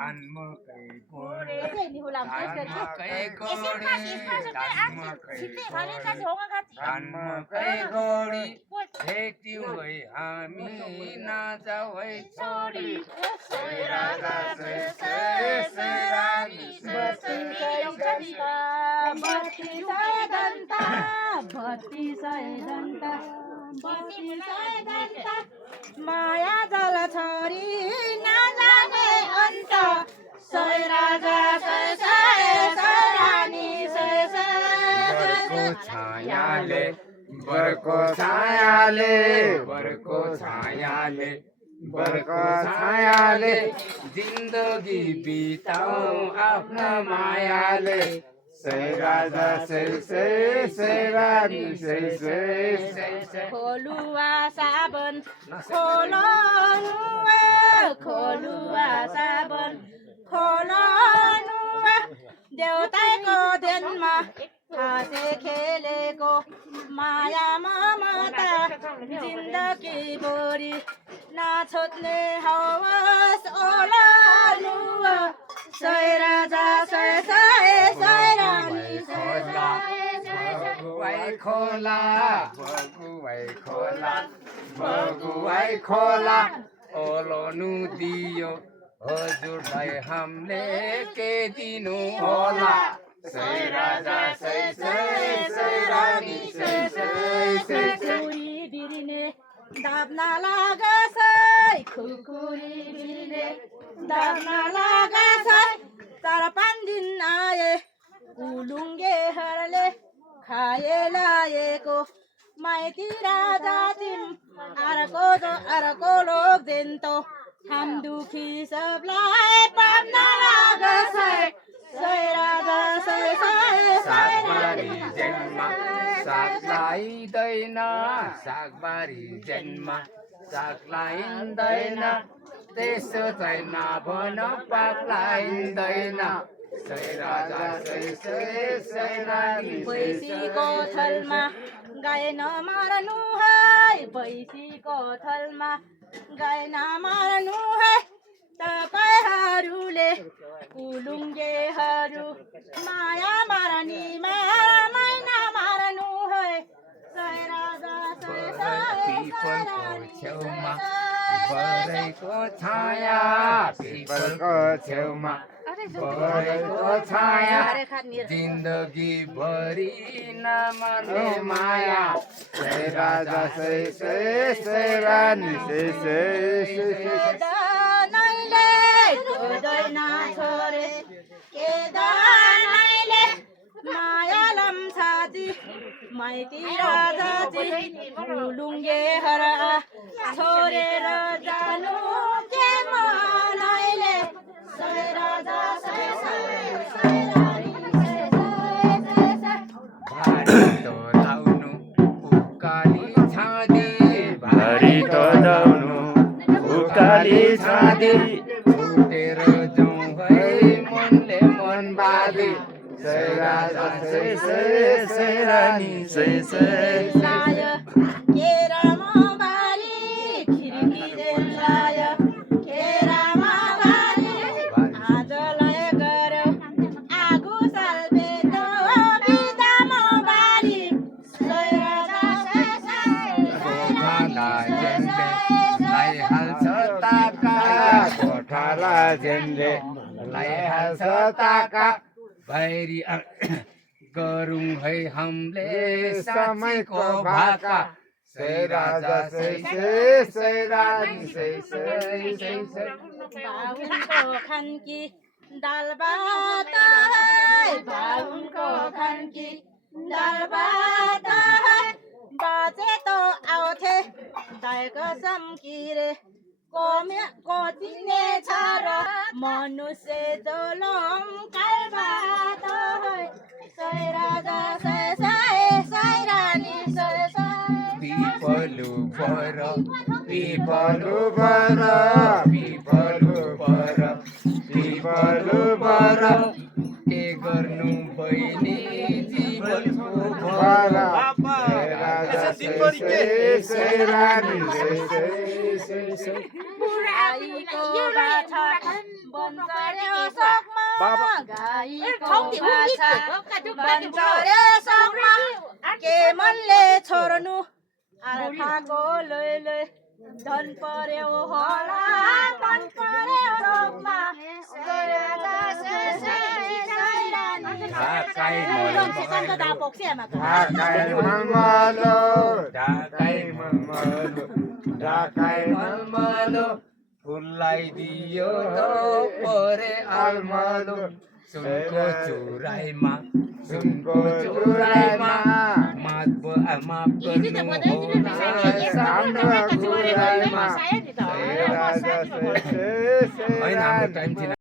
धानमकै गोडे धानमकै गोडी भेट्यौँ है हामी नाजाऊ है छोडी राजा माया जल छोरी नजाने अन्त सय राजा सय रानी बरको छायाले बरको छायाले बरको छायाले बरको छायाले जिन्दगी बिताऊ आफ्ना मायाले सय राजा सय रानी सय खोलुवा साबन खोलो खोलुवा साबन खोलो देउताको ध्यानमा हाँसे खेलेको माया ममता जिन्दगी बोरी नाछोड्ने हवस ओलानु सय राजा सय रानी बगुवाई खोला बगुवाई खोला बगुवाई खोला ओलोनु दियो हजुरलाई हामीले के दिनु होला सय राजा सय रानी खुकुरी बिरिने दाब्न लागसै खुकुरी बिरिने दाब्न लागसै 4-5 दिन आए कुलुङ्गेहरूले खाएलाएको माइती राजा तिम अर्को लोक देन्तो हम दुखी सबलाई पाप्न लागसै सय राजा सय सागबारी जन्म साग लाइदैन सागबारी जन्म साग लाइदैन त्यसो चाहिँ नभन पाप लाइदैन सय राजा सय रानी पैसीको थलमा गाई नमार्नु है पैसीको थलमा गाई नमार्नु है तपाईहरूले कुलुङ्गेहरू माया मार्नीमा नमार्नु है सय राजा सय रानी छेउमा बरैको छाया पिपलको छेउमा बरैको छाया जिन्दगी भरि नमर्ने माया सय राजा सय रानी छोरे के दानैले माया लम्छाजी माइती राजाजी कुलुङ्गेहर छोडेर जानु के मनैले सय राजा सय रानी भारी तो लाउनु उकाली छादी भारी तो लाउनु उकाली छादी उठेर जाउँ है मनले मन बाली सय राजा सय रानी लाय केरामा बारी खिर्की लाय केरामा बारी आजलाई गर्यो आगो सालबेतो बिदामा बारी सय राजा गोठाला झेन्डे लाइहाल्छ ताका भैरी गरौँ है हामीले समयको भाका सय राजा सय रानी बाहुनको खानकी दाल भात बाहुनको खानकी दाल भात बाजे त आउँथे दाइको सम्किरे कोचिने छ र मनुष्य जोलम कालबाट सय राजा सय रानी पिपलु बर के गर्नु बहिनी जीवनको भर सय रानी बुढाईको बाछा बन्चर्यो सकमा बाबा। गाईको बाछा बन्चर्यो सकमा के मनले छोड्नु आँखाको लै लै धन पर्यो होला मन पर्यो रोगमा ढाकाई मलमलो फुललाई दियो परे अलमलो सुनको चुराइमा माफ गर्नु होला होइन हाम्रो टाइम थिएन